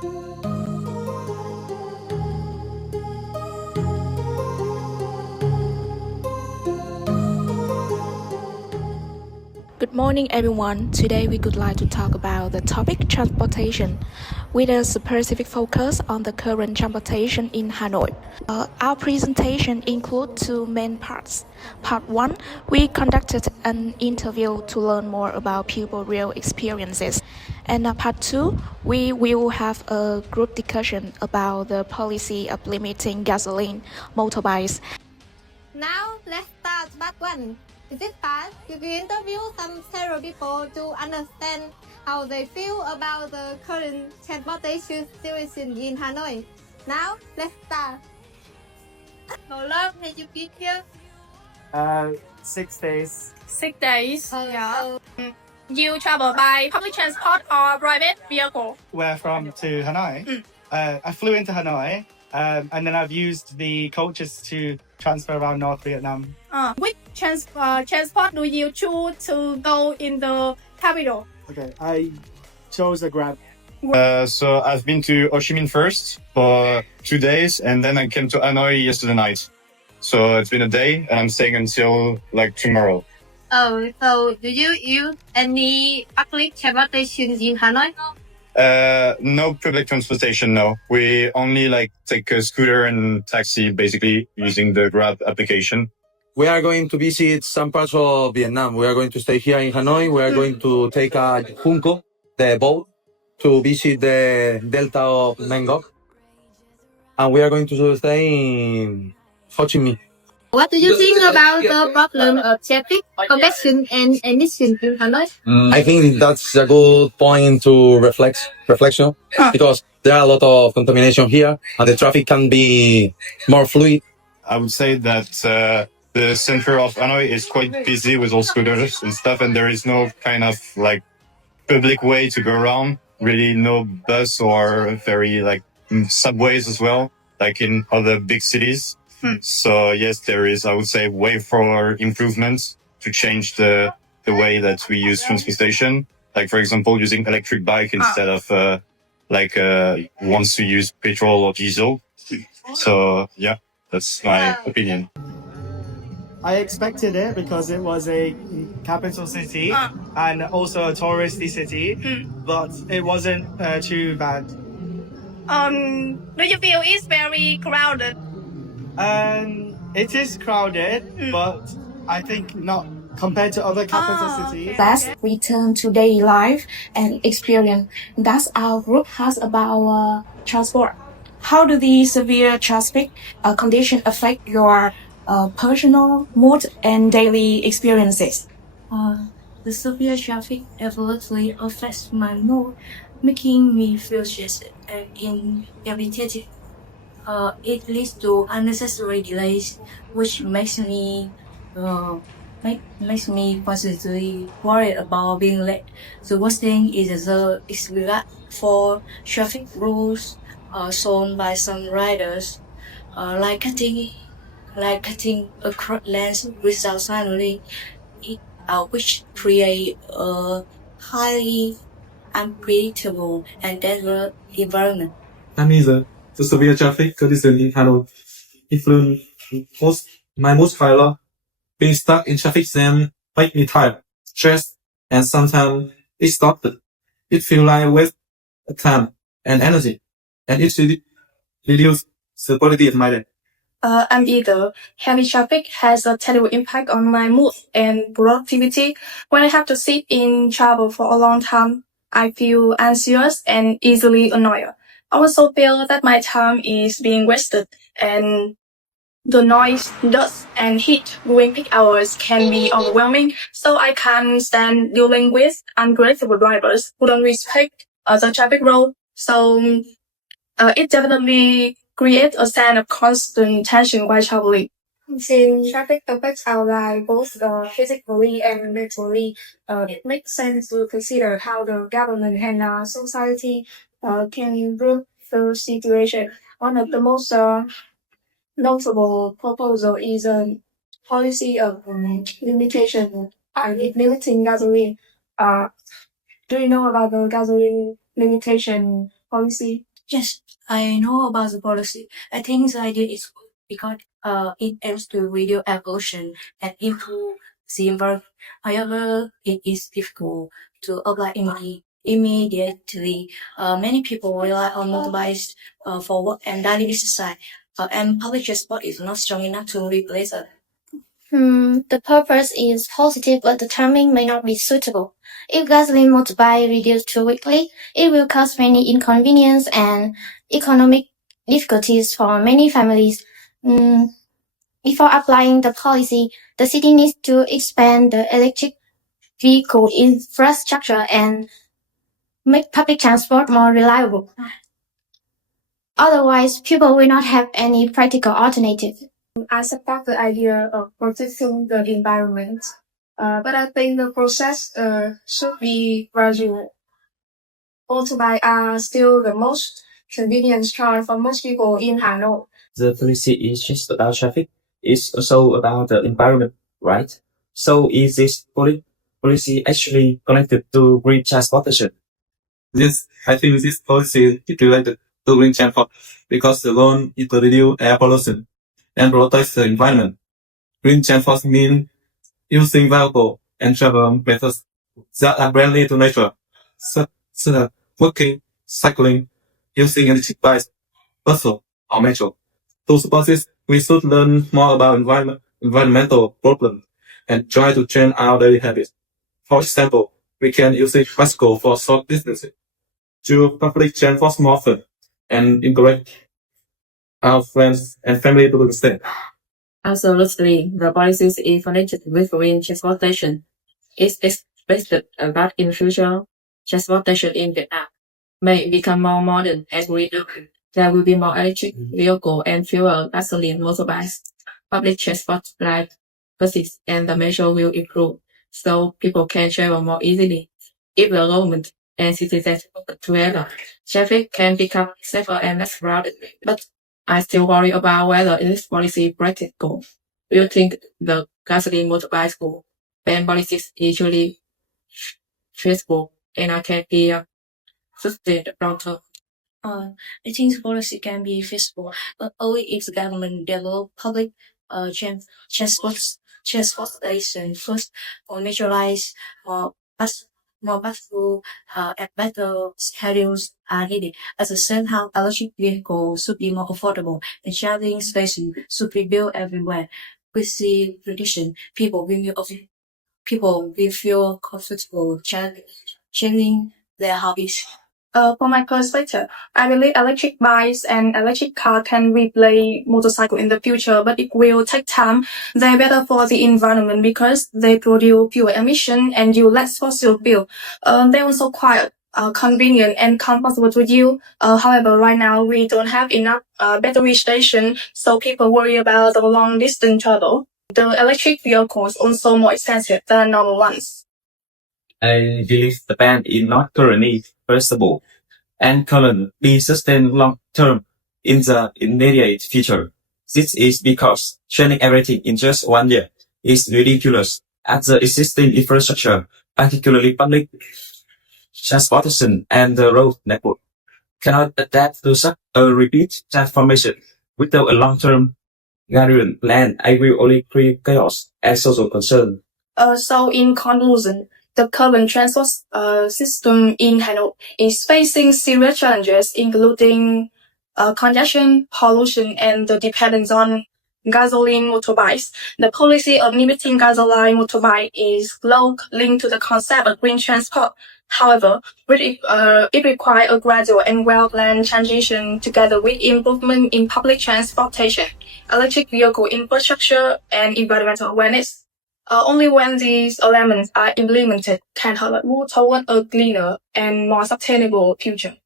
Good morning, everyone. Today we would like to talk about the topic transportation, with a specific focus on the current transportation in Hanoi. Our presentation includes two main parts. Part 1, we conducted an interview to learn more about people's real experiences. And part 2, we will have a group discussion about the policy of limiting gasoline motorbikes. Now let's start part 1. In this part, we will interview several people to understand how they feel about the current transportation situation in Hanoi. Now, let's start. How long have you been here? 6 days. 6 days. Yeah. You travel by public transport or private vehicle? Where from to Hanoi? I flew into Hanoi, and then I've used the coaches to transfer around North Vietnam. Which transport do you choose to go in the capital? Okay, I chose a Grab. So I've been to Ho Chi Minh first for 2 days, and then I came to Hanoi yesterday night. So it's been a day, and I'm staying until like tomorrow. Oh, so do you use any public transportation in Hanoi? No public transportation, no. We only take a scooter and taxi, basically using the Grab application. We are going to visit some parts of Vietnam. We are going to stay here in Hanoi. We are going to take a Junco, the boat, to visit the delta of Ngọc. And we are going to stay in Ho Chi Minh. What do you think about the problem of traffic, congestion, and emission in Hanoi? I think that's a good point to reflection, because there are a lot of contamination here, and the traffic can be more fluid. I would say that the center of Hanoi is quite busy with all scooters and stuff, and there is no kind of public way to go around. Really, no bus or very subways as well, like in other big cities. So yes, there is, I would say, way for improvements to change the way that we use transportation. Like, for example, using electric bike instead of once we use petrol or diesel. So yeah, that's my opinion. I expected it because it was a capital city and also a touristy city, but it wasn't too bad. Do you feel it's very crowded? It is crowded, but I think not compared to other capital cities. Let's return to daily life and experience that our group has about transport. How do the severe traffic conditions affect your personal mood and daily experiences? The severe traffic adversely affects my mood, making me feel stressed and irritated. It leads to unnecessary delays, which makes me constantly worried about being late. The worst thing is the disregard for traffic rules shown by some riders, like cutting across lanes without signaling, which create a highly unpredictable and dangerous environment. The severe traffic condition in Hanoi influence my mood quite a lot. Being stuck in traffic jam make me tired, stressed, and sometimes exhausted. It feels like a waste of time and energy, and it reduces the quality of my day. I'm either. Heavy traffic has a terrible impact on my mood and productivity. When I have to sit in travel for a long time, I feel anxious and easily annoyed. I also feel that my time is being wasted, and the noise, dust, and heat during peak hours can be overwhelming, so I can't stand dealing with ungrateful drivers who don't respect the traffic rule. So it definitely creates a sense of constant tension while traveling. Since traffic affects our life both physically and mentally, it makes sense to consider how the government and society can improve the situation. One of the most notable proposal is a policy of limiting gasoline. Do you know about the gasoline limitation policy? Yes, I know about the policy. I think the idea is good because it aims to reduce air pollution and improve the environment. However, it is difficult to apply immediately. Many people rely on motorbikes for work and daily exercise, and public transport is not strong enough to replace it. The purpose is positive, but the timing may not be suitable. If gasoline motorbike reduced too quickly, it will cause many inconvenience and economic difficulties for many families. Before applying the policy, the city needs to expand the electric vehicle infrastructure and make public transport more reliable. Otherwise, people will not have any practical alternative. I support the idea of protecting the environment, but I think the process should be gradual. Motorbikes are still the most convenient choice for most people in Hanoi. The policy is just about traffic. It's also about the environment, right? So is this policy actually connected to green transportation? Yes, I think this policy is related to green transport because the goal is to reduce air pollution and protect the environment. Green transport means using vehicles and travel methods that are friendly to nature, such as walking, cycling, using electric bikes, buses, or metro. To support this, we should learn more about environmental problems and try to change our daily habits. For example, we can use a bicycle for short distances, choose public transport more often, and encourage our friends and family to do the same. Absolutely, the policy is connected with green transportation. It's expected that in future, transportation in Vietnam may become more modern and greener. There will be more electric vehicles and fewer gasoline motorbikes. Public transport like buses and the metro will improve, so people can travel more easily. If the government and citizens work together, traffic can become safer and less crowded. But I still worry about whether this policy is practical. Do you think the gasoline motorbike school ban policies usually feasible and can be sustained long term? I think the policy can be feasible, but only if the government develop public transportation first, or metroize more bus routes, and better schedules are needed. At the same time, electric vehicles should be more affordable, and charging stations should be built everywhere. With the reduction, people will feel comfortable changing their hobbies. From my perspective, I believe electric bikes and electric cars can replace motorcycle in the future, but it will take time. They're better for the environment because they produce fewer emission and use less fossil fuel. They're also quite convenient and comfortable to use. However, right now we don't have enough battery station, so people worry about the long distance travel. The electric vehicles also more expensive than normal ones. I believe the ban is not currently feasible and cannot be sustained long term in the immediate future. This is because changing everything in just 1 year is ridiculous, as the existing infrastructure, particularly public transportation and the road network, cannot adapt to such a rapid transformation. Without a long-term guardian plan, I will only create chaos and social concern. So in conclusion, the current transport system in Hanoi is facing serious challenges, including congestion, pollution, and the dependence on gasoline motorbikes. The policy of limiting gasoline motorbike is closely linked to the concept of green transport. However, it requires a gradual and well-planned transition together with improvement in public transportation, electric vehicle infrastructure, and environmental awareness. Only when these elements are implemented can Hanoi move toward a cleaner and more sustainable future.